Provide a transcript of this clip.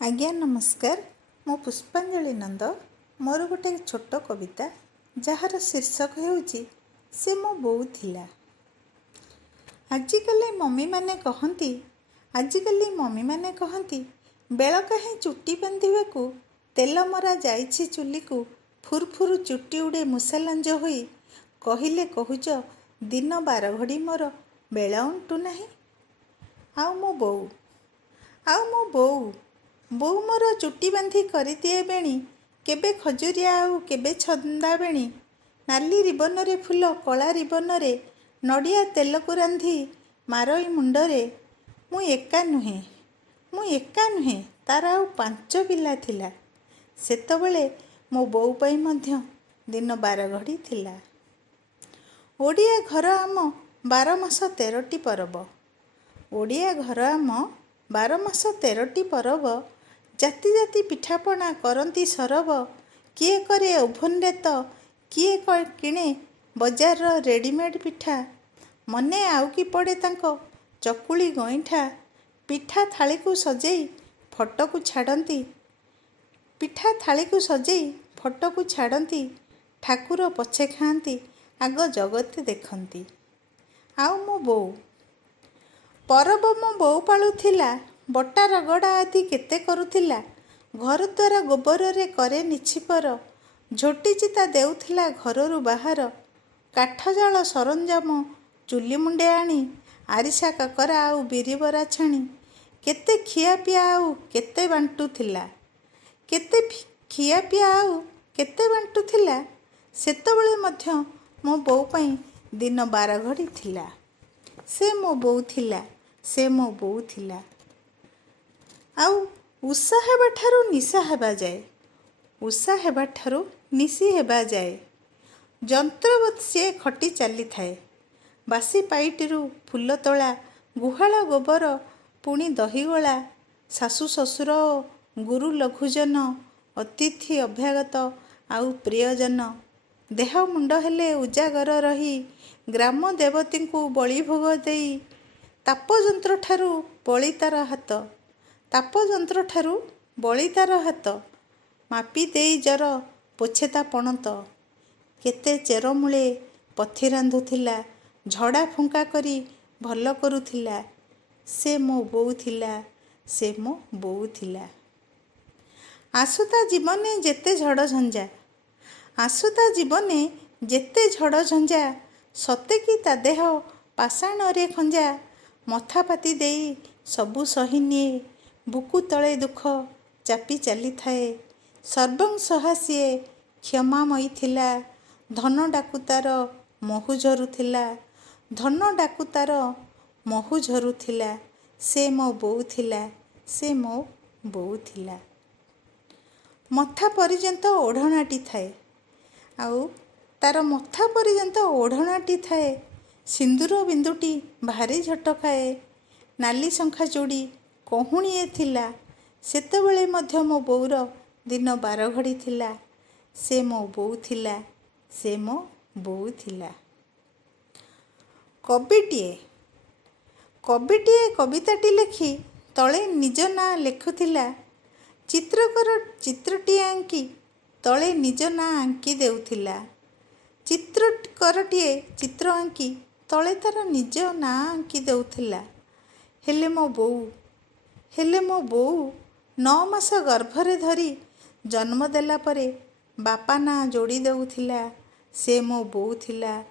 आज्ञा नमस्कार। मो पुष्पांजलि नंद। मोर गोटे छोट कविता जार शीर्षक होउची से मो बोऊ थिला। आजिकल मम्मी माने कहती बेल कहीं चुट्टी बांधिबाकू तेल मरा जाइछि चुली को फुरफुर चुट्टी उड़े मुसालांज होई कहिले कहुच दिन 12 घड़ी मोर बेल अंटू नाही। आउ मो बोऊ बोऊ मोर चुट्टी बांधि करदिए बेणी केबे खजुरिया आउ केबे छंदा बेणी नाली रिबन रे फूल कला रिबन रे नड़िया तेल को रांधि मारई मुंडरे। मु एका नुहे तार आउ 5 पिला थिला। सेतबेले मो बोऊ पई मध्य दिन 12 घड़ी थिला। ओडिया घर आम 12 मास 13टी परब। ओडिया घर आम 12 मास 13टी परब। जाति जाति पिठापଣା करती सरब। किए करे ओभन रे तो किए किणे बजार रेडीमेड पिठा। मने आउ कि पड़े तांको चकुली गईठा। पिठा थाली को सजेई फटो को छाड़ती। पिठा थाली को सजेई फटो को छाड़ती। ठाकुर पछे खाती आग जगत देखती। आउ मो बोऊ परब मो बोऊ पालुथिला। बटा रगड़ा आदि केते करुथिला। घर द्वारा गोबर रे करे निछिपर। झोटी चिता देउथिला घररू बाहर। काठ जाल सरंजाम चुली मुंडे आनी आरिसा काकरा आउ बिरी बरा छाणी केते खियापिया आउ केते बांटुथिला। केते खियापिया आउ केते बांटुथिला। सेतबेले मध्य मो बोऊ पई दिन 12 घड़ी थिला। से मो बोऊ थिला। आउ उषा हेबा ठारू निशा हेबा जाए। उषा हेबा ठारू निशी हेबा जाए। जंत्रवत से खटी चली थाए। बासी पाइटिरू फूल तोला गुहाल गोबर पुणी दहीगोला। सासु ससुर गुरु लघुजन अतिथि अभ्यागत आउ प्रियजन। देह मुंड हेले उजागर रही ग्राम देवती को बलि भोग देई। तापयंत्र ठारू बलि तार हाथ। तापयंत्र ठारू बलि तार हाथ। मापी देई जर पोछेता पणत। केते चेरमूले पथि रांधुथिला। झड़ा फुंका करी भल करुथिला। से मो बोऊ थिला। आसुता जीवने जेते झड़ झंझा। आसुता जीवने जेते झड़ झंझा। सते कि ता देह पाषाण रे खंजा। मथा पाती देई सबु सही निए। बुकु तले दुख चापी चली थाए। सर्वं सहा सिए क्षमामयी थिला। धन डाकु तार महु झरुथिला। धन डाकु तार महु झरुथिला। से मो बोऊ थिला। मथा पर्यंत ओढ़णाटी थाए। आउ तार मथा पर्यंत ओढ़णाटी थाए। सिंदूर बिंदुटी भारी झटकाए। नाली शंखा चूड़ी कहुणीए थिला। सेतबेले मध्य मो बोऊर दिन 12 घड़ी थिला। से मो बोऊ थिला। कविटिए कविताटी लेखि तले निज ना लेखुथिला। चित्रकर चित्रटी आंकी तले निज ना आंकी देउथिला। चित्रकरटिए चित्र आंकी तले तार निज ना आंकी देउथिला। हेले मो बोऊ 9 मास गर्भरे धरी जन्म देला परे बापा ना जोड़ी देउथिला। से मो बोऊ थिला।